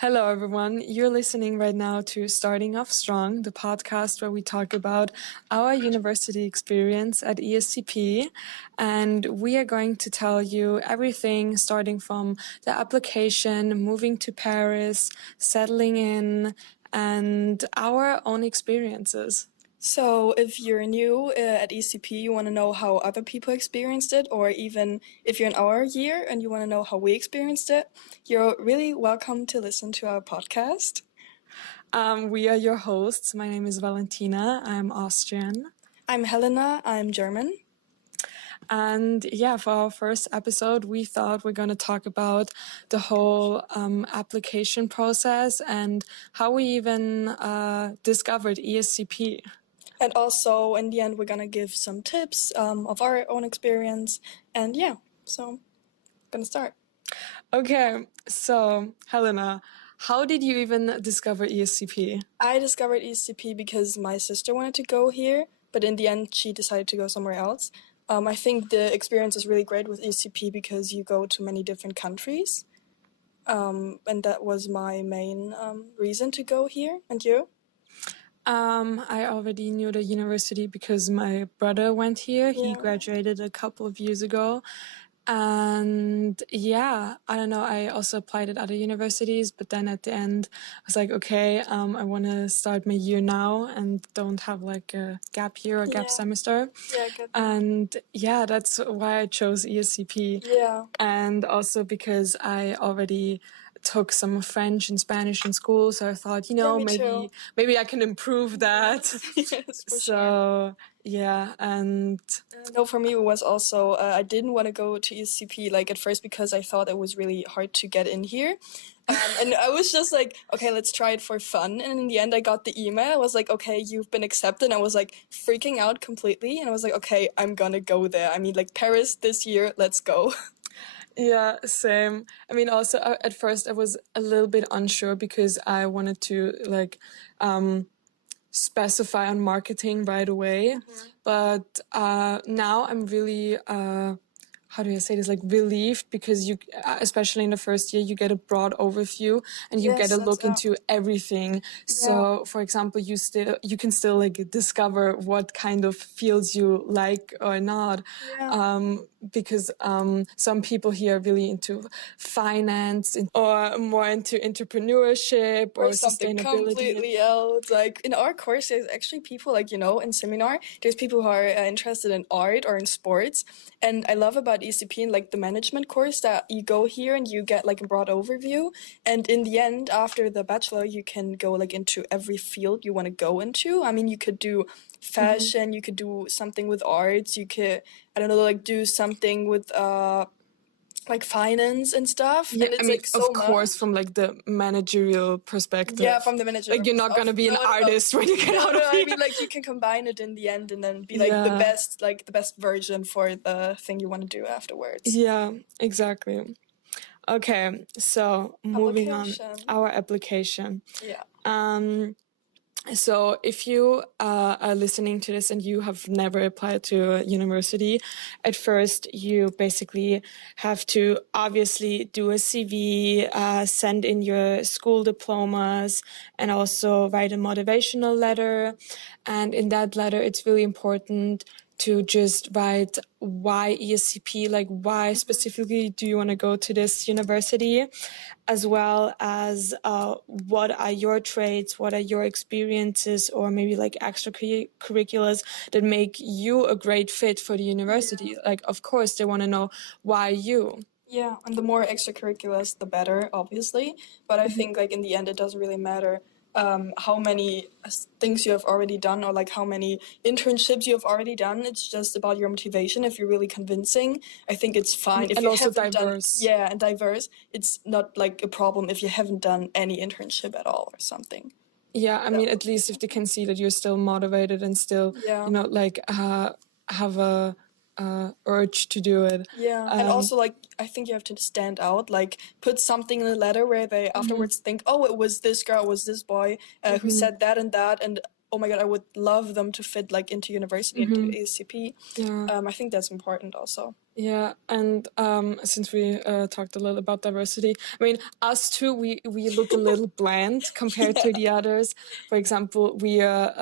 Hello, everyone. You're listening right now to Starting Off Strong, the podcast where we talk about our university experience at ESCP. And we are going to tell you everything starting from the application, moving to Paris, settling in, and our own experiences. So if you're new at ECP, you want to know how other people experienced it, or even if you're in our year and you want to know how we experienced it, you're really welcome to listen to our podcast. We are your hosts. My name is Valentina. I'm Austrian. I'm Helena. I'm German. And yeah, for our first episode, we thought we're going to talk about the whole application process and how we even discovered ESCP. And also, in the end, we're going to give some tips of our own experience. And yeah, so going to start. Okay, so Helena, how did you even discover ESCP? I discovered ECP because my sister wanted to go here, but in the end, she decided to go somewhere else. I think the experience is really great with ECP because you go to many different countries. And that was my main reason to go here. And you? I already knew the university because my brother went here. He graduated a couple of years ago. And yeah, I don't know, I also applied at other universities, but then at the end I was like, okay, I want to start my year now and don't have like a gap year or gap semester. Yeah, good. And yeah, that's why I chose ESCP. Yeah. And also because I already took some French and Spanish in school, so I thought, maybe I can improve that. Yes, for So sure. yeah, and No, for me it was also I didn't want to go to ECP like at first because I thought it was really hard to get in here. And I was just like, okay, let's try it for fun. And in the end, I got the email. I was like, okay, you've been accepted. And I was like freaking out completely. And I was like, okay, I'm gonna go there. I mean, like Paris this year, let's go. Yeah, same. I mean, also at first I was a little bit unsure because I wanted to specify on marketing right away. But now I'm really, how do I say this, like relieved because you, especially in the first year, you get a broad overview and you get a look into everything. So for example, you can still like discover what kind of fields you like or not. Because some people here are really into finance or more into entrepreneurship or something sustainability. Completely else. Like in our course, there's actually people like, in seminar, there's people who are interested in art or in sports. And I love about ECP and like the management course that you go here and you get like a broad overview. And in the end, after the bachelor, you can go like into every field you want to go into. I mean, you could do fashion, you could do something with arts, you could, I don't know, like do something with like finance and stuff. Yeah, and it's I mean, like so of course, from like the managerial perspective. Yeah, from the manager. Like you're not gonna be an artist when you get out of here. I mean, like you can combine it in the end and then be like the best version for the thing you want to do afterwards. Yeah, exactly. Okay, so moving on, our application. Yeah. So if you are listening to this and you have never applied to a university, at first you basically have to obviously do a CV, send in your school diplomas, and also write a motivational letter. And in that letter, it's really important to just write why ESCP, like why specifically do you want to go to this university, as well as what are your traits, what are your experiences, or maybe like extracurriculars that make you a great fit for the university. Like, of course, they want to know why you. Yeah, and the more extracurriculars, the better, obviously. But I think like in the end, it doesn't really matter how many things you have already done or like how many internships you have already done. It's just about your motivation. If you're really convincing, I think it's fine. If and you also haven't diverse. And diverse. It's not like a problem if you haven't done any internship at all or something. Yeah, I mean, at least if they can see that you're still motivated and still, have a urge to do it. Yeah, and also like I think you have to stand out. Like put something in the letter where they afterwards think, oh, it was this girl, it was this boy who said that, and oh my god, I would love them to fit like into university into ACP. I think that's important also. Yeah, and since we talked a little about diversity, I mean, us too, we look a little bland compared to the others. For example, we are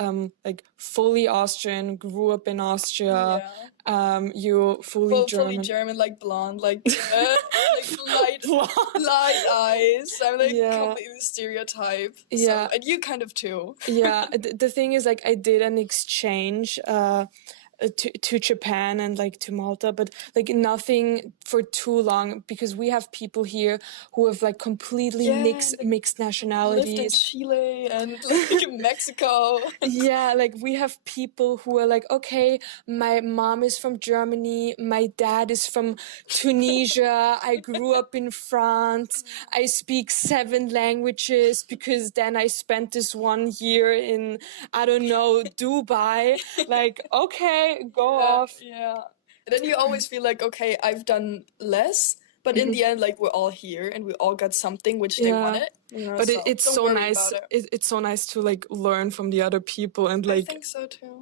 like fully Austrian, grew up in Austria. Yeah. You fully Fully German. German, like blonde, like like Blonde. light eyes. I'm like Yeah, completely stereotype. So, yeah, and you kind of too. yeah. The thing is, like, I did an exchange to Japan and like to Malta, but like nothing for too long because we have people here who have like completely Yeah, like mixed lived in nationalities. Chile and like in Mexico. Yeah, like we have people who are like, okay, my mom is from Germany, my dad is from Tunisia, I grew up in France, I speak 7 languages because then I spent this 1 year in, I don't know, Dubai. Like, okay, go Yeah, off. yeah. And then you always feel like, okay, I've done less, but in the end, like we're all here and we all got something which they Yeah, wanted, but so it's don't so worry nice. about it. It's so nice to like learn from the other people and I like think so too.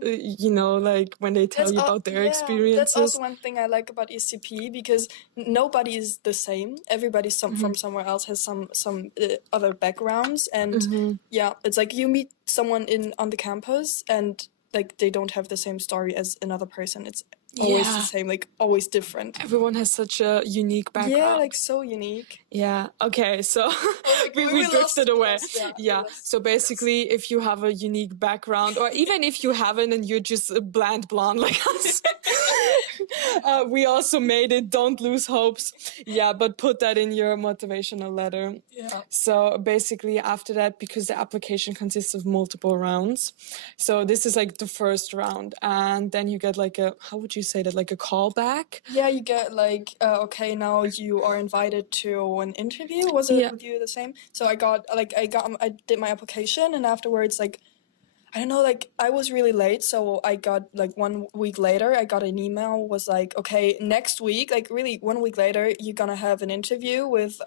like when they tell you about their Yeah, that's also experiences. one thing I like about ECP because nobody is the same. Everybody Hmm. from somewhere else has some other backgrounds, and Hmm. yeah, it's like you meet someone in on the campus and like they don't have the same story as another person. It's always the Yeah, same, like always different. everyone has such a unique Yeah, background. like so unique. Yeah. Okay. So Oh my god, we we lost drifted it. away. Yeah, we Yeah. lost So basically, if you have a unique background, or even if you haven't and you're just a bland blonde like us, we also made it. Don't lose hopes. Yeah, but put that in your motivational letter. Yeah. So basically, after that, because the application consists of multiple rounds, so this is like the first round, and then you get like a, how would you say that, like a callback? Yeah, you get like, okay, now you are invited to an interview. Was it Yeah. with you the same? So I did my application, and afterwards, like, I don't know, like, I was really late, so I got like 1 week later, I got an email, was like, okay, next week, like, really 1 week later, you're gonna have an interview with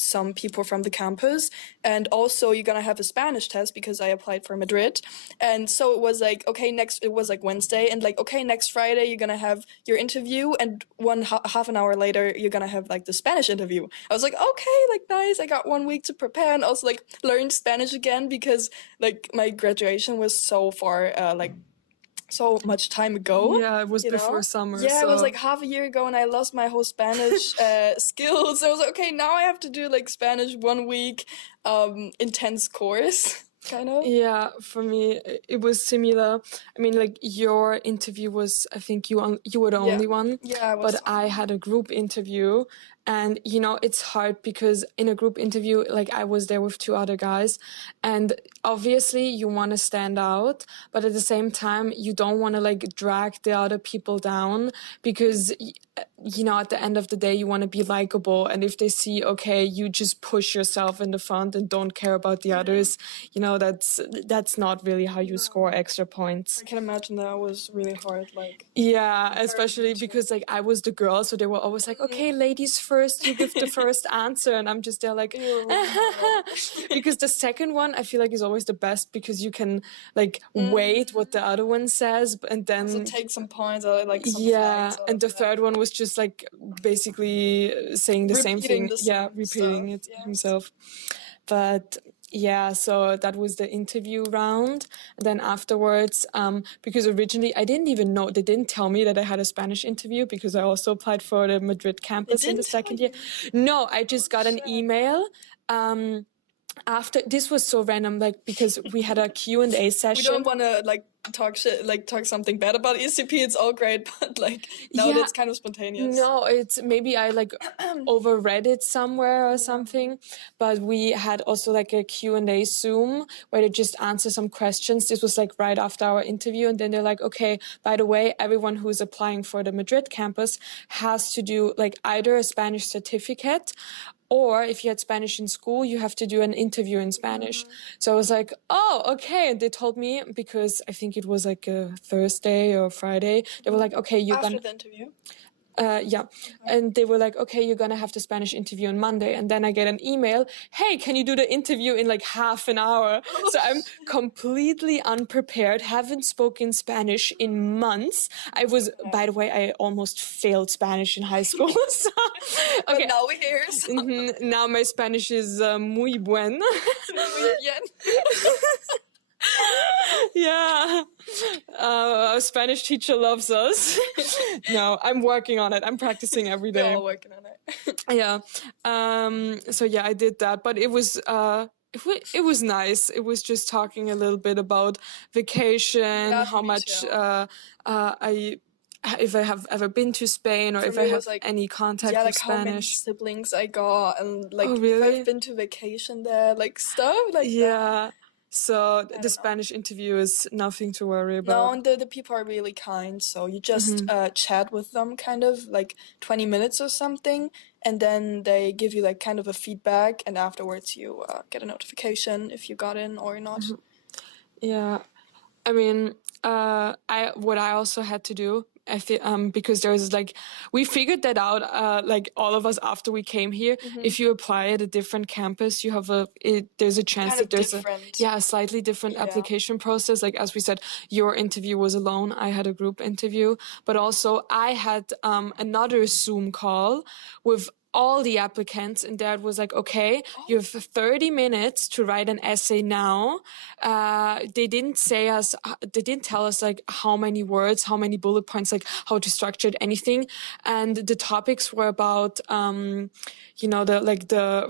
some people from the campus, and also you're gonna have a Spanish test because I applied for Madrid. And so it was like, okay, it was like Wednesday, and like, okay, next Friday you're gonna have your interview, and half an hour later you're gonna have like the Spanish interview. I was like, okay, like nice, I got 1 week to prepare and also like learn Spanish again because like my graduation was so far like so much time ago, Yeah, it was you before know? summer, Yeah, it was so like half a year ago and I lost my whole Spanish skills. I was like, okay, now I have to do like Spanish 1 week intense course, kind of. yeah, for me it was similar. I mean, like your interview was, I think you were the Yeah. only one, Yeah, I but was. I had a group interview, and it's hard because in a group interview, like I was there with 2 other guys, and obviously you want to stand out, but at the same time you don't want to like drag the other people down because at the end of the day you want to be likable, and if they see, okay, you just push yourself in the front and don't care about the others, that's not really how you score extra points. I can imagine that was really hard, like Yeah, especially comparison to. because like I was the girl, so they were always like, okay, ladies first, you give the first answer, and I'm just there like, Ew, no. because the second one I feel like is always the best because you can like wait what the other one says, and Also then take some points or like some yeah, facts out and of the that. third one was just like basically saying the same Repeating thing. the Yeah, same repeating stuff. it Yes. himself. But yeah, so that was the interview round. And then afterwards, because originally I didn't even know, they didn't tell me that I had a Spanish interview because I also applied for the Madrid They campus in the didn't tell second year. you. No, I Oh just got an shit. email. After this was so random, like because we had a Q&A We session. don't want to like talk shit, like talk something bad about ECP. It's all great, but like now Yeah, that's kind of spontaneous. no, it's maybe I like overread it somewhere or something, but we had also like a Q&A Zoom where they just answer some questions. This was like right after our interview, and then they're like, okay, by the way, everyone who's applying for the Madrid campus has to do like either a Spanish certificate, or if you had Spanish in school, you have to do an interview in Spanish. So I was like, oh, okay. And they told me, because I think it was like a Thursday or Friday, they were like, okay, you're After gonna, the interview. Yeah. And they were like, okay, you're going to have the Spanish interview on Monday. And then I get an email, hey, can you do the interview in like half an hour? So I'm completely unprepared, haven't spoken Spanish in months. I was, by the way, I almost failed Spanish in high school. So, But okay. now we're here. So. Now my Spanish is muy buen. Muy bien. Yeah. Our Spanish teacher loves us. No, I'm working on it. I'm practicing every We're day. all working on it. Yeah. So yeah, I did that, but it was nice. It was just talking a little bit about vacation, Yeah, how me much too. if I have ever been to Spain or For if me, I it have was like, any contact yeah, with like how many Spanish. siblings I got, and like Oh, if really? I've been to vacation there, like stuff like that. Yeah. So I the don't know. Spanish interview is nothing to worry No, about. and the people are really kind, so you just chat with them kind of like 20 minutes or something, and then they give you like kind of a feedback, and afterwards you get a notification if you got in or not. Yeah. I mean, what I also had to do, I feel, because there's like, we figured that out, like all of us after we came here. If you apply at a different campus, you have there's a chance Kind that of there's different. a slightly different Yeah. application process. Like as we said, your interview was alone. I had a group interview, but also I had another Zoom call with all the applicants, and Dad was like, okay, you have 30 minutes to write an essay now. They didn't tell us like how many words, how many bullet points, like how to structure it, anything. And the topics were about, the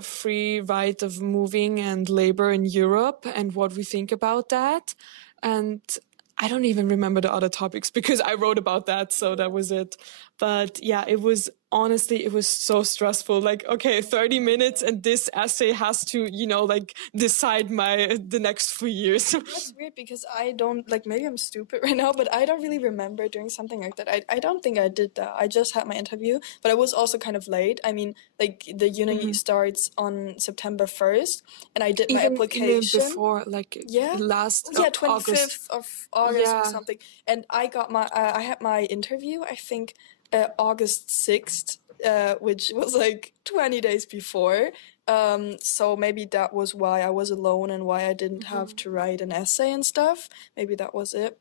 free right of moving and labor in Europe and what we think about that. And I don't even remember the other topics because I wrote about that, so that was it. But yeah, it was so stressful. Like, okay, 30 minutes and this essay has to, decide the next 3 years. That's weird because I don't, like, maybe I'm stupid right now, but I don't really remember doing something like that. I don't think I did that. I just had my interview, but I was also kind of late. I mean, like, the uni starts on September 1st, and I did my Even application. before, like, Yeah. last Yeah, August. 25th of August or Yeah. something. And I had my interview, I think, August 6th, which was like 20 days before. So maybe that was why I was alone and why I didn't have to write an essay and stuff. Maybe that was it.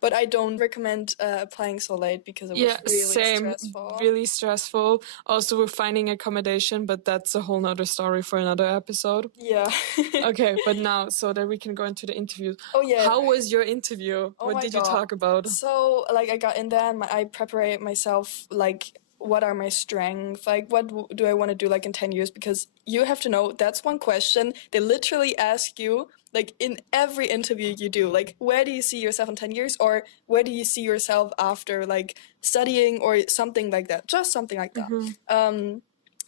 But I don't recommend applying so late because it was Yeah, really same. stressful. Really stressful. Also, we're finding accommodation, but that's a whole nother story for another episode. Yeah. Okay, but now, so that we can go into the interview. Oh yeah. How was your interview? Oh What my did you God. talk about? So like I got in there and I prepared myself like what are my strengths, like what do I want to do like in 10 years, because you have to know that's one question they literally ask you like in every interview you do, like where do you see yourself in 10 years, or where do you see yourself after like studying or something like that, just something like that.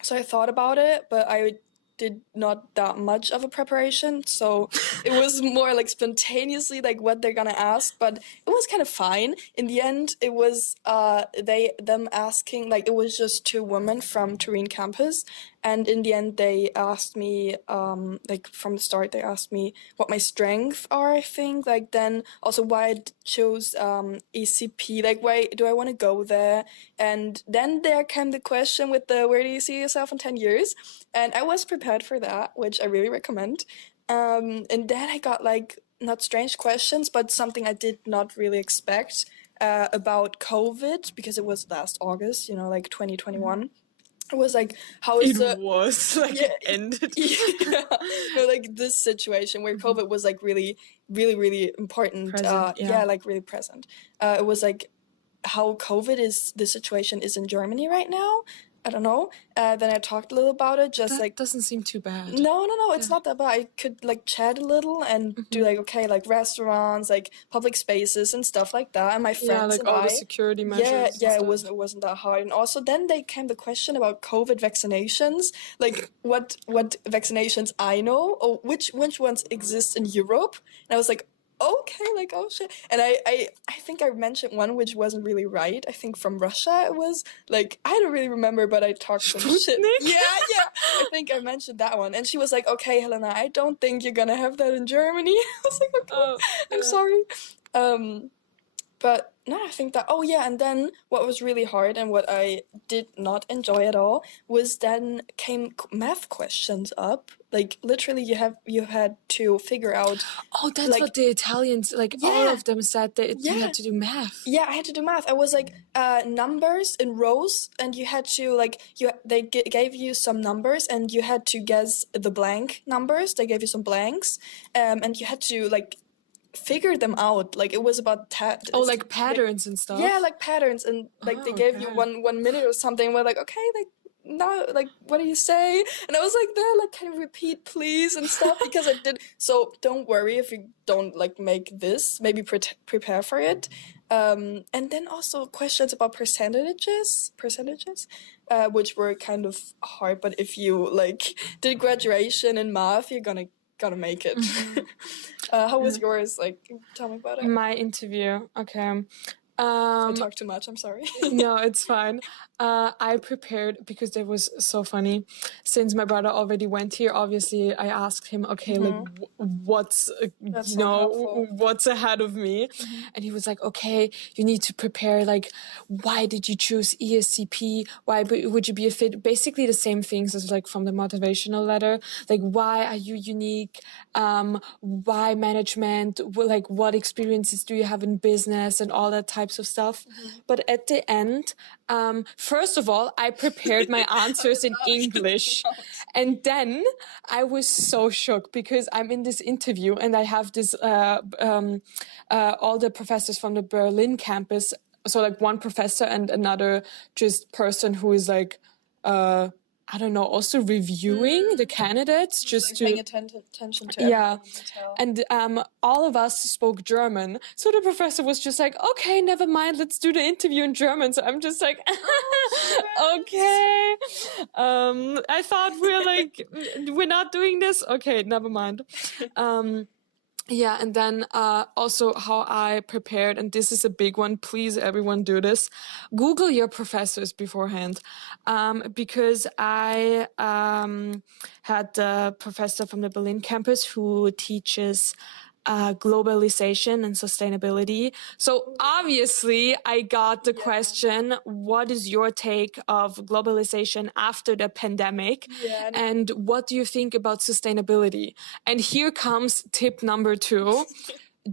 So I thought about it, but I did not that much of a preparation, so it was more like spontaneously like what they're gonna ask, but it was kind of fine in the end. It was them asking, like it was just two women from Turin campus, and in the end they asked me like from the start they asked me what my strengths are, I think, like then also why I chose ECP, like why do I want to go there, and then there came the question with the where do you see yourself in 10 years, and I was prepared for that, which I really recommend. And then I got like not strange questions, but something I did not really expect about COVID, because it was last August, like 2021. It was like, how is It was like yeah, it ended. yeah, no, like this situation where COVID was like really, really, really important. Present, yeah. Yeah, like really present. It was like how the situation is in Germany right now. I don't know. Then I talked a little about it, just That like doesn't seem too bad. no, it's not that bad. I could like chat a little and do like okay, like restaurants, like public spaces and stuff like that. And my friends Yeah, like and all I, the security measures. yeah, and yeah, stuff. it wasn't that hard. And also then they came the question about COVID vaccinations, like what vaccinations I know, or which ones exist in Europe. And I was like, okay, like oh shit. And I think I mentioned one which wasn't really right. I think from Russia it was, like I don't really remember, but I talked some shit. Yeah, I think I mentioned that one, and she was like, okay, Helena, I don't think you're gonna have that in Germany. I was like, okay, I'm sorry. But no, I think that, oh yeah, and then what was really hard and what I did not enjoy at all was then came math questions up. Like literally you had to figure out, Oh, that's like, what the Italians, like all yeah, of them said that you yeah. had to do math. Yeah, I had to do math. I was like numbers in rows, and you had to like they gave you some numbers, and you had to guess the blank numbers. They gave you some blanks, and you had to like figure them out. Like it was about Oh, like patterns and stuff. yeah, like patterns, and like they Oh, gave you okay. 1 minute or something. We're like, okay, like now, like what do you say? And I was like, there, like, can you repeat, please, and stuff, because I did. So don't worry if you don't like make this. Maybe prepare for it. And then also questions about percentages, which were kind of hard. But if you like did graduation in math, you're gonna make it. How was yours? Like, tell me about it. My interview. Okay. I talk too much. I'm sorry. No, it's fine. I prepared because it was so funny. Since my brother already went here, obviously I asked him, okay, like what's That's you so know helpful. what's ahead of me, and he was like, okay, you need to prepare. Like, why did you choose ESCP? Why would you be a fit? Basically the same things as like from the motivational letter. Like, why are you unique? Why management? Like, what experiences do you have in business and all that types of stuff. But at the end, first of all, I prepared my answers in English. And then I was so shocked because I'm in this interview and I have this, all the professors from the Berlin campus. So like one professor and another just person who is like, I don't know, also reviewing the candidates just Like to paying attention to yeah. every detail. And all of us spoke German. So the professor was just like, okay, never mind, let's do the interview in German. So I'm just like, okay. I thought we're not doing this. Okay, never mind. Yeah, and then also how I prepared, and this is a big one, please everyone do this. Google your professors beforehand, because I had a professor from the Berlin campus who teaches globalization and sustainability. So obviously I got the question, what is your take of globalization after the pandemic? Yeah. And what do you think about sustainability? And here comes tip number 2.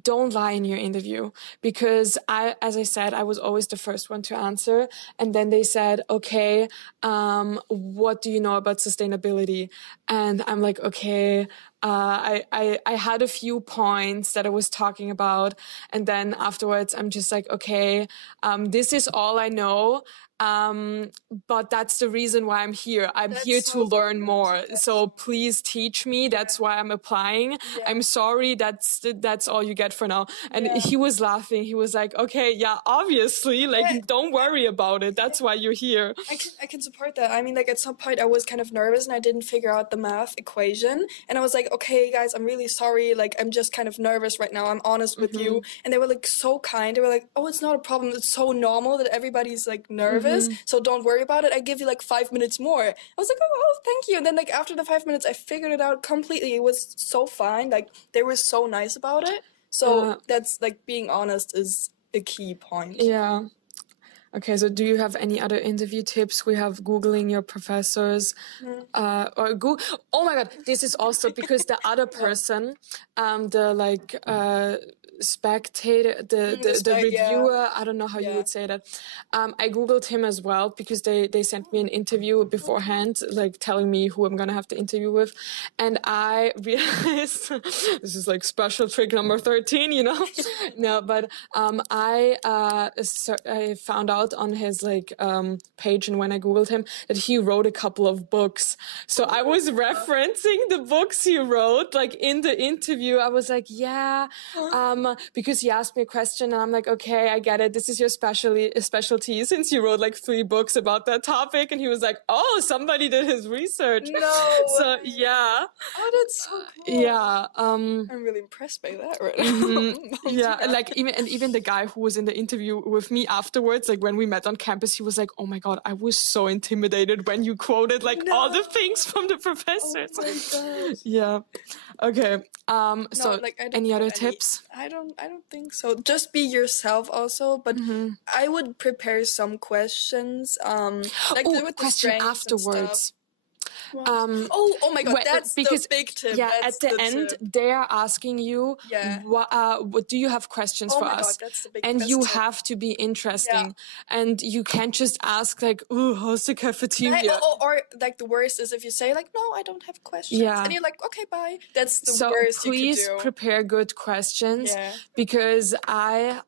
Don't lie in your interview, because as I said, I was always the first one to answer. And then they said, okay, what do you know about sustainability? And I'm like, okay, I had a few points that I was talking about. And then afterwards, I'm just like, okay, this is all I know. But that's the reason why I'm here. I'm here to learn more. So please teach me. That's why I'm applying. I'm sorry. That's all you get for now. And he was laughing. He was like, okay, yeah, obviously, like, don't worry about it. That's why you're here. I can support that. I mean, like, at some point I was kind of nervous and I didn't figure out the math equation. And I was like, okay, guys, I'm really sorry. Like, I'm just kind of nervous right now. I'm honest with you. And they were like so kind. They were like, oh, it's not a problem. It's so normal that everybody's like nervous. So don't worry about it. I give you like 5 minutes more. I was like, oh, thank you. And then like after the 5 minutes, I figured it out completely. It was so fine. Like they were so nice about it. So that's like being honest is a key point. Yeah. Okay, so do you have any other interview tips? We have Googling your professors, or Google. Oh my God, this is also because the other person, the like spectator, the reviewer, I don't know how you would say that. I Googled him as well because they sent me an interview beforehand, like telling me who I'm gonna have to interview with, and I realized this is like special trick number 13, you know? No, but I found out on his like page, and when I Googled him, that he wrote a couple of books. So I was referencing the books he wrote, like in the interview. I was like, yeah, because he asked me a question, and I'm like, okay, I get it. This is your specialty, since you wrote like 3 books about that topic. And he was like, oh, somebody did his research. No. So yeah. Oh, that's so cool. Yeah. I'm really impressed by that right now. Yeah, and like even the guy who was in the interview with me afterwards, like when we met on campus, he was like, "Oh my God, I was so intimidated when you quoted like all the things from the professors." Oh my God. Yeah. Okay. So like, any other tips? I don't don't think so. Just be yourself also, but I would prepare some questions, like with the Question strengths and stuff. afterwards. What? Oh my God, that's because the big tip. yeah, That's at the end tip. they are asking you, Yeah. what do you have questions Oh for my us? God, that's the big And you tip. have to be interesting, and you can't just ask like, "Oh, how's the cafeteria?" Or like the worst is if you say like, no, I don't have questions, Yeah. and you're like, okay, bye. That's the So worst you please could do. prepare good questions, Yeah. because I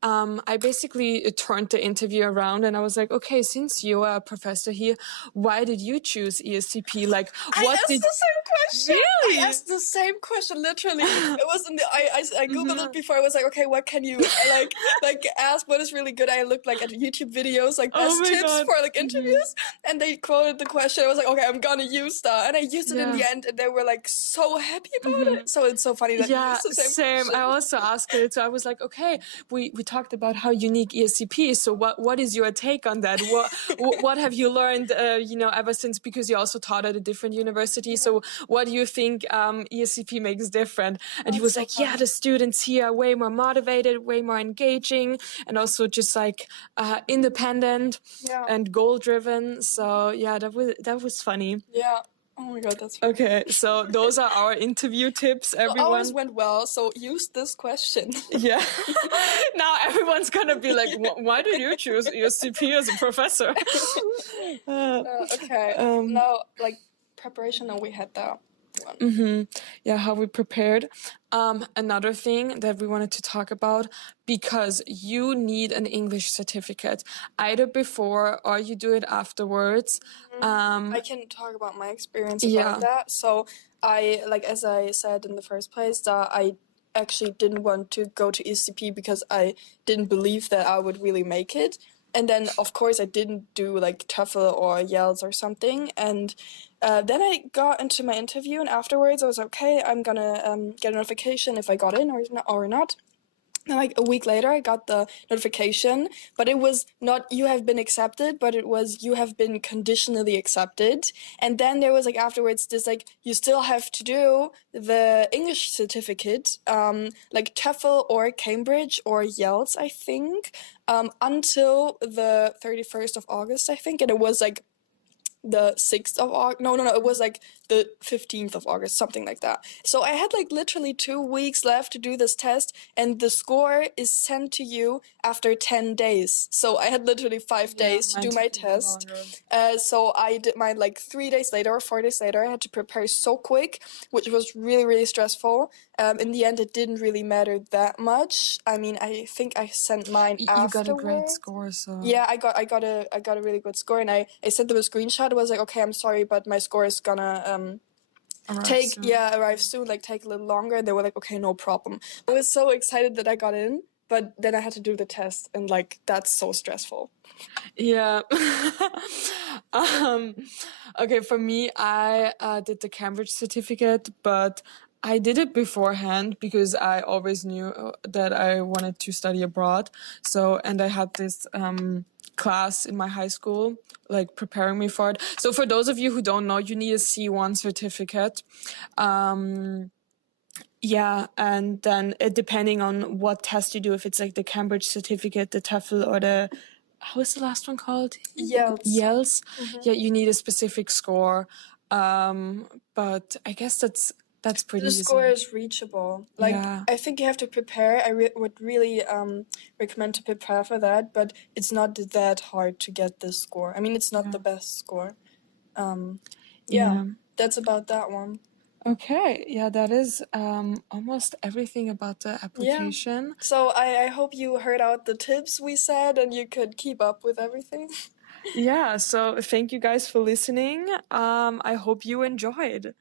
basically turned the interview around and I was like, okay, since you are a professor here, why did you choose ESCP? Like, I what asked did the same question. Really? I asked the same question. Literally, it was in the. I googled it before. I was like, okay, what can you like ask? What is really good? I looked like at YouTube videos, like Oh best my tips God. for like interviews, and they quoted the question. I was like, okay, I'm gonna use that, and I used it in the end, and they were like so happy about it. So it's so funny that you Yeah, used the same same. question. I also asked it. So I was like, okay, we talked about how unique ESCP is. So what is your take on that? What have you learned, ever since? Because you also taught at a different university. So what do you think ESCP makes different? And he was like, yeah, the students here are way more motivated, way more engaging, and also just like independent and goal driven. So yeah, that was funny. Yeah. Oh my God, that's funny. Okay, so those are our interview tips, everyone. Ours went well, so use this question. Yeah. Now everyone's gonna be like, why did you choose ESCP as a professor? Okay. Now, like preparation, and we had that one. Yeah, how we prepared. Another thing that we wanted to talk about, because you need an English certificate, either before or you do it afterwards. I can talk about my experience about that. So as I said in the first place, that I actually didn't want to go to ESCP because I didn't believe that I would really make it. And then, of course, I didn't do like TOEFL or IELTS or something. And then I got into my interview, and afterwards I was okay, I'm gonna get a notification if I got in or not. And like a week later, I got the notification, but it was not you have been accepted, but it was you have been conditionally accepted. And then there was like afterwards this like you still have to do the English certificate, like TOEFL or Cambridge or IELTS, I think, until the 31st of August, I think, and it was like the 6th of August. No, it was like the 15th of August, something like that. So I had like literally 2 weeks left to do this test, and the score is sent to you after 10 days. So I had literally 5 days to do my test. So I did mine like 3 days later or 4 days later. I had to prepare so quick, which was really, really stressful. In the end, it didn't really matter that much. I mean, I think I sent mine afterwards. You got a great score, so yeah, I got a really good score, and I sent them a screenshot. I was like, okay, I'm sorry, but my score is gonna arrive soon, like take a little longer. And they were like, okay, no problem. I was so excited that I got in, but then I had to do the test, and like that's so stressful. Yeah. Okay, for me, I did the Cambridge certificate, but I did it beforehand because I always knew that I wanted to study abroad. So, and I had this class in my high school, like preparing me for it. So for those of you who don't know, you need a C1 certificate. Yeah, and then depending on what test you do, if it's like the Cambridge certificate, the TOEFL, or the, how is the last one called? IELTS. Yeah, you need a specific score. But I guess that's pretty easy. The score is reachable. Like, I think you have to prepare. I would really recommend to prepare for that, but it's not that hard to get this score. I mean, it's not the best score. That's about that one. Okay, yeah, that is almost everything about the application. Yeah. So I hope you heard out the tips we said and you could keep up with everything. Yeah, so thank you guys for listening. I hope you enjoyed.